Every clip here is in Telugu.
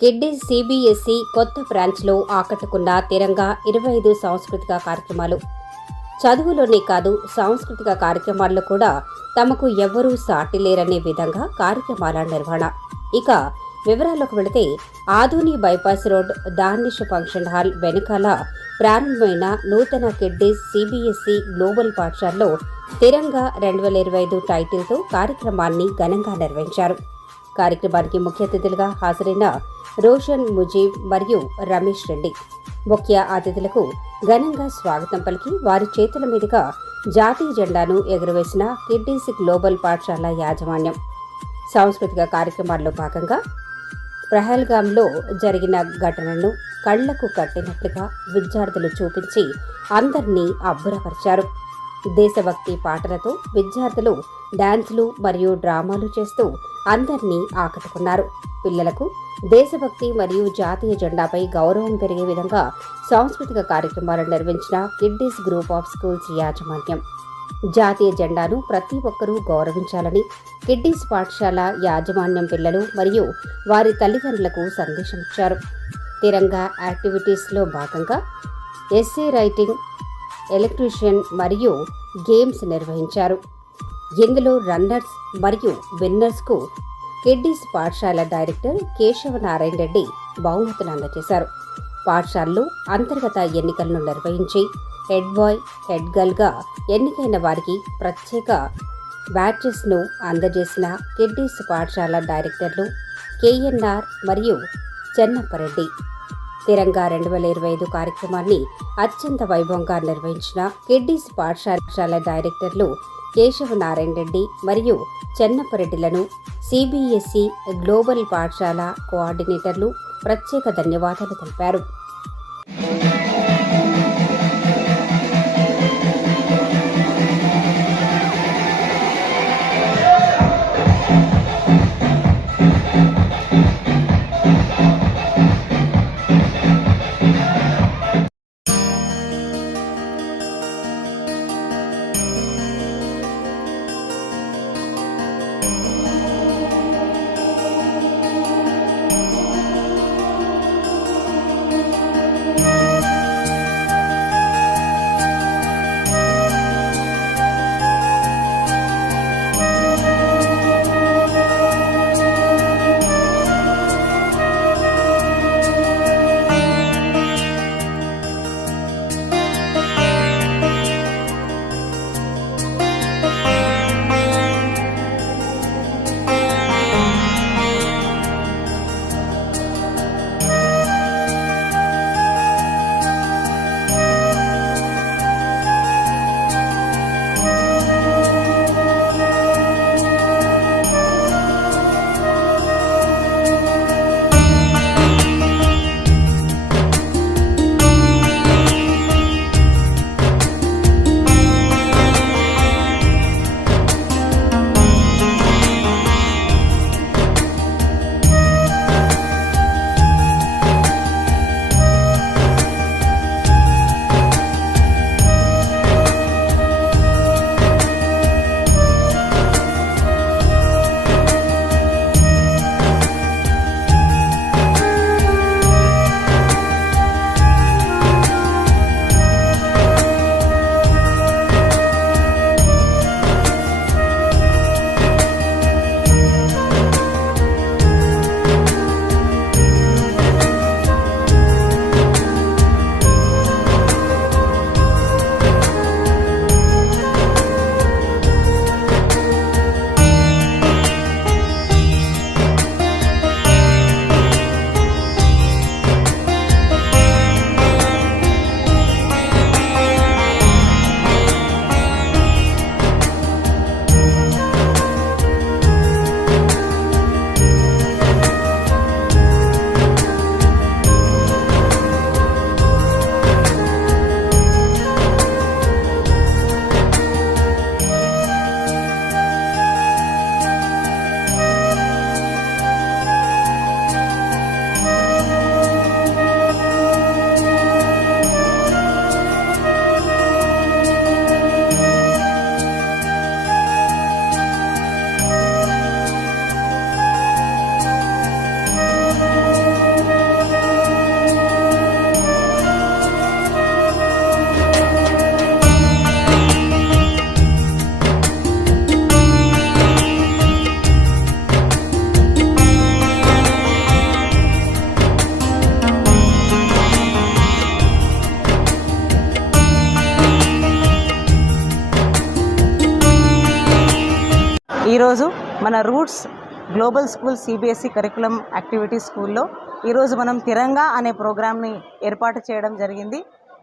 కిడ్డీ సిబిఎస్ఈ కొత్త బ్రాంచ్లో ఆకట్టుకున్న తిరంగా ఇరవై ఐదు సాంస్కృతిక కార్యక్రమాలు. చదువులోనే కాదు సాంస్కృతిక కార్యక్రమాల్లో కూడా తమకు ఎవ్వరూ సాటి లేరనే విధంగా కార్యక్రమాల నిర్వహణ. ఇక వివరాల్లోకి వెళితే Adoni bypass road Danish function hall వెనుకాల ప్రారంభమైన నూతన కిడ్డీస్ సిబిఎస్ఈ గ్లోబల్ పాఠశాలలో తిరంగా రెండు వేల ఇరవై ఐదు టైటిల్తో కార్యక్రమాన్ని ఘనంగా నిర్వహించారు. కార్యక్రమానికి ముఖ్య అతిథులుగా హాజరైన రోషన్ ముజీబ్ మరియు రమేష్ రెడ్డి. ముఖ్య అతిథులకు ఘనంగా స్వాగతం పలికి వారి చేతుల మీదుగా జాతీయ జెండాను ఎగురవేసిన కిడ్డీస్ గ్లోబల్ పాఠశాల యాజమాన్యం. సాంస్కృతిక కార్యక్రమాల్లో భాగంగా ప్రహల్గాంలో జరిగిన ఘటనను కళ్ళకు కట్టినట్లుగా విద్యార్థులు చూపించి అందరినీ అబ్బురపరిచారు. దేశభక్తి పాటలతో విద్యార్థులు డాన్సులు మరియు డ్రామాలు చేస్తూ అందరినీ ఆకట్టుకున్నారు. పిల్లలకు దేశభక్తి మరియు జాతీయ జెండాపై గౌరవం పెరిగే విధంగా సాంస్కృతిక కార్యక్రమాలు నిర్వహించిన కిడ్డీస్ గ్రూప్ ఆఫ్ స్కూల్స్ యాజమాన్యం. జాతీయ జెండాను ప్రతి ఒక్కరూ గౌరవించాలని కిడ్డీస్ పాఠశాల యాజమాన్యం పిల్లలు మరియు వారి తల్లిదండ్రులకు సందేశం ఇచ్చారు తిరంగా యాక్టివిటీస్లో భాగంగా ఎస్సే రైటింగ్ ఎలక్ట్రీషియన్ మరియు గేమ్స్ నిర్వహించారు. ఇందులో రన్నర్స్ మరియు విన్నర్స్కు కిడ్డీస్ పాఠశాల డైరెక్టర్ కేశవనారాయణ రెడ్డి బహుమతులు అందజేశారు. పాఠశాలలో అంతర్గత ఎన్నికలను నిర్వహించి హెడ్ బాయ్ హెడ్ గర్ల్గా ఎన్నికైన వారికి ప్రత్యేక బ్యాచెస్ను అందజేసిన కిడ్డీస్ పాఠశాల డైరెక్టర్లు కేఎన్ఆర్ మరియు చెన్నప్పరెడ్డి. తిరంగా రెండు వేల ఇరవై ఐదు కార్యక్రమాన్ని అత్యంత వైభవంగా నిర్వహించిన కిడ్డీస్ పాఠశాల డైరెక్టర్లు కేశవ నారాయణ రెడ్డి మరియు చెన్నప్పరెడ్డిలను సిబిఎస్ఈ గ్లోబల్ పాఠశాల కోఆర్డినేటర్లు ప్రత్యేక ధన్యవాదాలు తెలిపారు. మన roots global school CBSE curriculum activity స్కూల్లో ఈరోజు మనం తిరంగా అనే ప్రోగ్రామ్ని ఏర్పాటు చేయడం జరిగింది.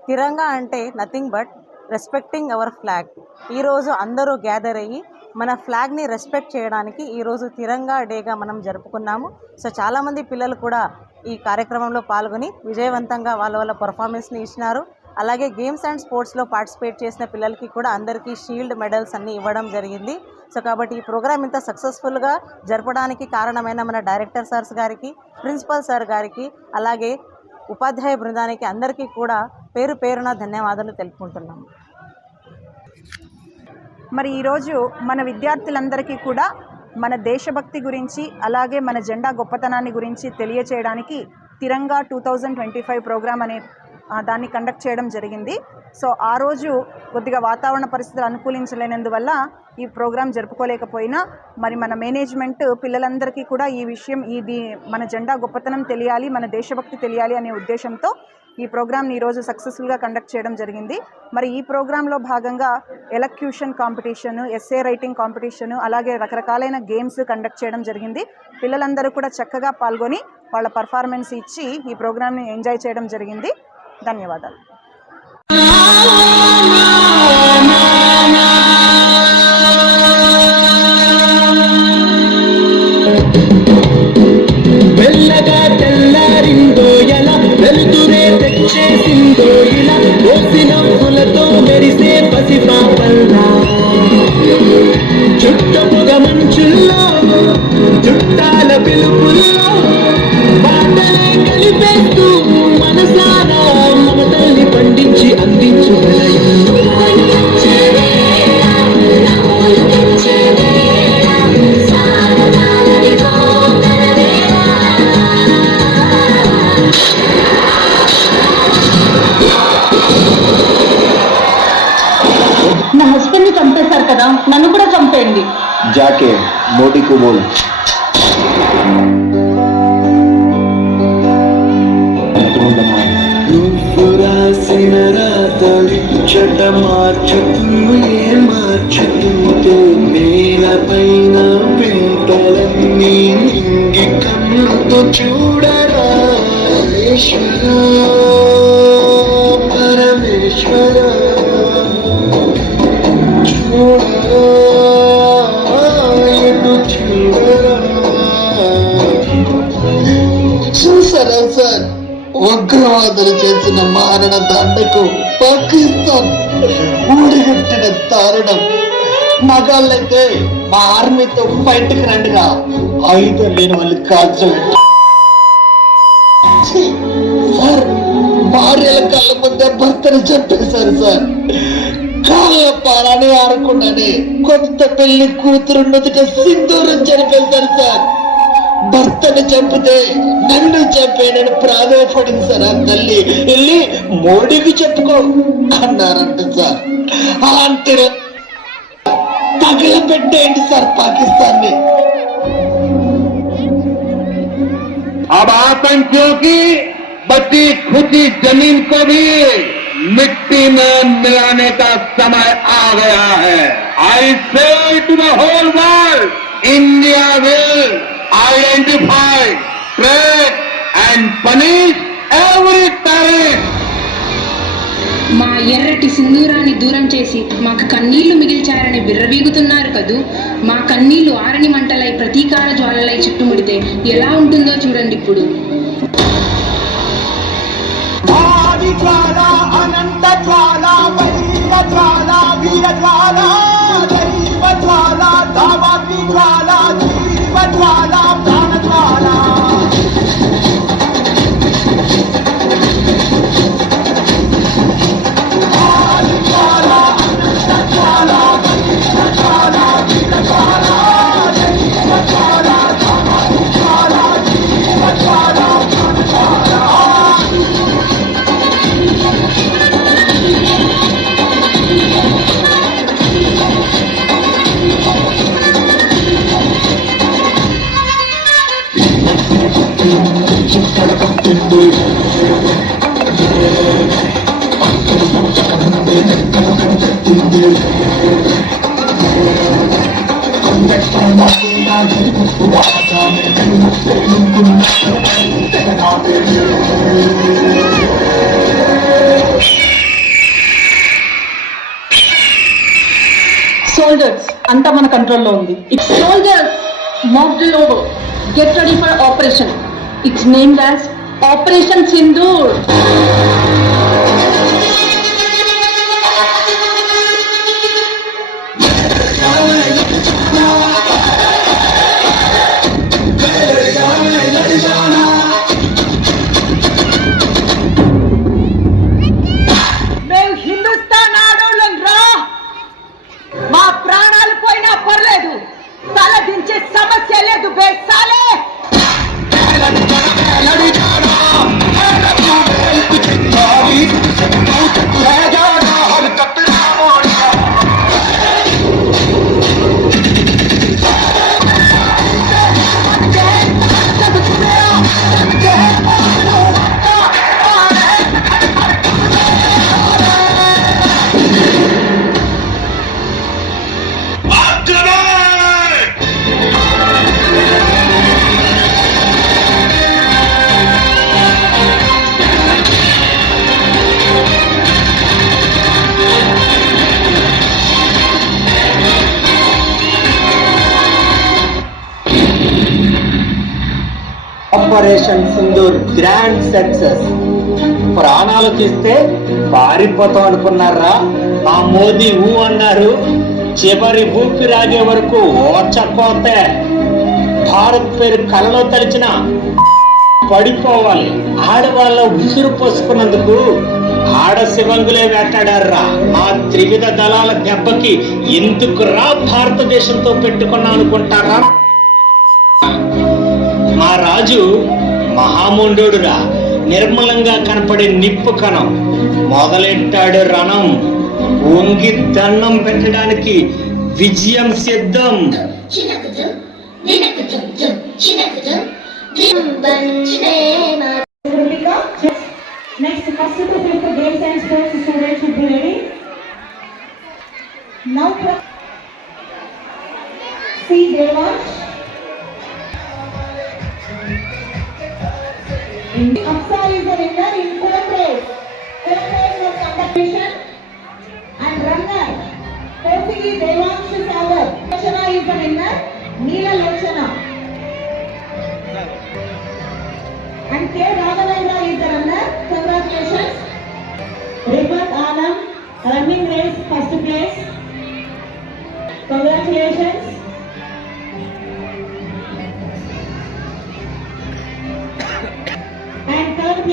తిరంగా అంటే nothing but respecting our flag ఈరోజు అందరూ గ్యాదర్ అయ్యి మన ఫ్లాగ్ని రెస్పెక్ట్ చేయడానికి ఈరోజు తిరంగా డేగా మనం జరుపుకున్నాము. సో చాలామంది పిల్లలు కూడా ఈ కార్యక్రమంలో పాల్గొని విజయవంతంగా వాళ్ళ వాళ్ళ పర్ఫార్మెన్స్ని ఇచ్చినారు. అలాగే గేమ్స్ అండ్ స్పోర్ట్స్లో పార్టిసిపేట్ చేసిన పిల్లలకి కూడా అందరికీ షీల్డ్ మెడల్స్ అన్నీ ఇవ్వడం జరిగింది. సో కాబట్టి ఈ ప్రోగ్రామ్ ఇంత సక్సెస్ఫుల్గా జరపడానికి కారణమైన మన డైరెక్టర్ సార్స్ గారికి ప్రిన్సిపల్ సార్ గారికి అలాగే ఉపాధ్యాయ బృందానికి అందరికీ కూడా పేరు పేరున ధన్యవాదాలు తెలుపుకుంటున్నాము మరి ఈరోజు మన విద్యార్థులందరికీ కూడా మన దేశభక్తి గురించి అలాగే మన జెండా గొప్పతనాన్ని గురించి తెలియచేయడానికి Tiranga two thousand twenty five program అనే దాన్ని కండక్ట్ చేయడం జరిగింది. సో ఆ రోజు కొద్దిగా వాతావరణ పరిస్థితులు అనుకూలించలేనందువల్ల ఈ ప్రోగ్రాం జరుపుకోలేకపోయినా మరి మన మేనేజ్మెంట్ పిల్లలందరికీ కూడా ఈ విషయం ఇది మన జెండా గొప్పతనం తెలియాలి మన దేశభక్తి తెలియాలి అనే ఉద్దేశంతో ఈ ప్రోగ్రామ్ని ఈరోజు సక్సెస్ఫుల్గా కండక్ట్ చేయడం జరిగింది. మరి ఈ ప్రోగ్రాంలో భాగంగా elocution competition essay writing competition అలాగే రకరకాలైన గేమ్స్ కండక్ట్ చేయడం జరిగింది. పిల్లలందరూ కూడా చక్కగా పాల్గొని వాళ్ళ పర్ఫార్మెన్స్ ఇచ్చి ఈ ప్రోగ్రామ్ని ఎంజాయ్ చేయడం జరిగింది. ధన్యవాదాలు. రాతలిచ్చట మార్చుతూ ఏ మార్చుతుందో నేలపైన వింతలన్నీ నింగి కన్నుతో చూడరా ఈశ్వర పరమేశ్వర చూడరా ఎటు చూడరా. చూసారా సార్? ఉగ్రవాదులు చేసిన మారణ దండకు పాకిస్తాన్ ఊడిగట్టిన దారుణం. మగాళ్ళైతే మా ఆర్మీతో బయటకు రండిగా ఆయుధం లేని వాళ్ళు కాల్చు సార్ భార్యల కళ్ళ ముందే భర్తను చెప్పేశారు సార్. కాళ్ళ పాలని ఆడకుండానే కొత్త పెళ్ళి కూతురు నుదుట సింధూరం జరిపేశారు సార్. భర్తను చంపితే నన్ను చంపేనని ప్రాధాయపడింది సార్ ఆ తల్లి వెళ్ళి మోడీకి చెప్పుకో అన్నారంట సార్ అలాంటి తగలబెట్టేయండి సార్ పాకిస్తాన్ ని अब आतंकियों की बची खुची जमीन को भी मिट्टी में मिलाने का समय आ गया है I say to the whole world India will identify trace and punish every parent మా ఎర్రటి సింధూరాన్ని దూరం చేసి మాకు కన్నీళ్ళు మిగిల్చారని బిర్రబీగుతున్నారు కదూ? మా కన్నీళ్ళు ఆరని మంటలై ప్రతీకార జ్వాలలై చుట్టుముడితే ఎలా ఉంటుందో చూడండి ఇప్పుడు. అనంత జ్వాల జ్వాల వీర జ్వాల అంతా మన కంట్రోల్లో ఉంది. It's soldiers mock drill over get ready for operation its name as operation Sindoor operation Sindoor grand success ప్రాణాలు తీస్తే పారిపోతాం అనుకున్నారా? మా మోదీ ఊ అన్నారు. చివరి ఊపిరాగే వరకు ఓచకపోతే భారత్ పేరు కలలో తలిచిన పడిపోవాలి. ఆడవాళ్ళ ఉసురు పోసుకున్నందుకు ఆడ శివంగులే వేటాడారా? మా త్రివిధ దళాల దెబ్బకి ఎందుకురా భారతదేశంతో పెట్టుకున్నా అనుకుంటారా? మా రాజు మహాముండోడురా. నిర్మలంగా కనపడే నిప్పు కణం. మొదలెట్టాడు రణం. వంగి దన్నం పెట్టడానికి విజయం సిద్ధం. Apsa is the winner in fourth race. Fourth race was competition and runner. Kosigi Devansh Sagar. Lakshana is the winner. Neela Lakshana. And K. Raghavendra is the runner. Congratulations. Rifat Alam running race, first place.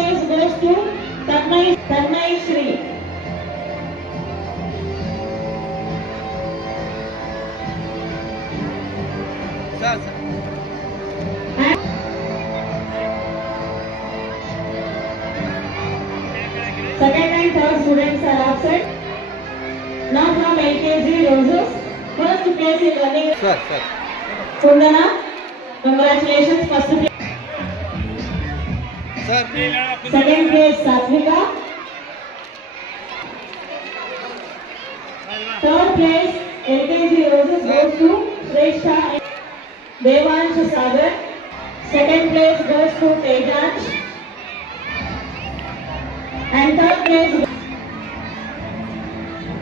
प्रदेश देश के Tanmay Tanmay Shri second third students are आप sir not from L K first place Kundana congratulation first second place Satvika. Third place LKG roses goes to Shreshtha Devansh Sagar second place girls to Tejansh and third place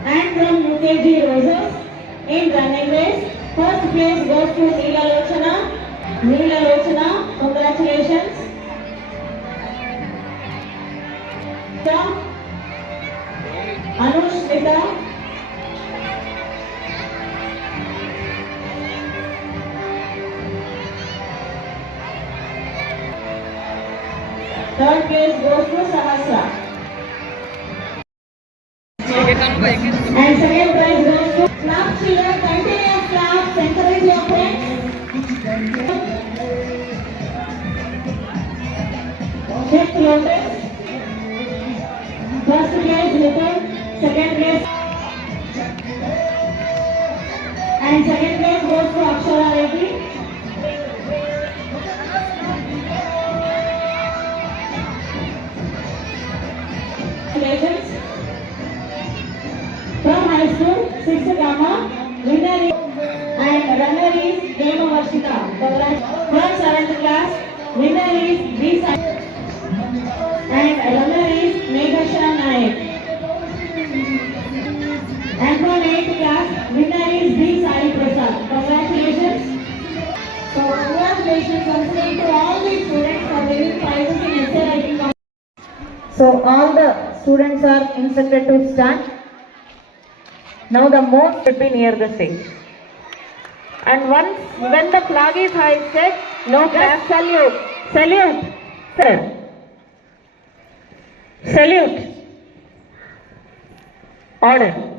and from UKG roses in running race first place goes to Neela Lochana Neela Anushmita. Third place goes to Sahasra. And second prize goes to clap cheer, continuous clap, encourage your friends. Fifth Lotus. First place Nitin, second place. And second place goes to Akshara Reddy. Congratulations. From high school, sixth Gamma, winner is, and runner is Dema Varshika. Congratulations. From seventh class, is 8th class winner is B. Sai Prasad. Congratulations. So congratulations once again to all the students for winning prizes in essay writing. So all the students are instructed to stand. Now the moat should be near the stage. And once when the flag is high, hoisted, no class salute. Salute, sir. Salute. Order.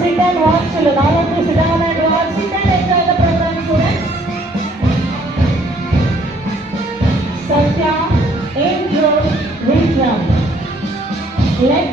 to sit and watch children. All of you sit down and watch, sit and enjoy the program students. Satya Indra Vikram, led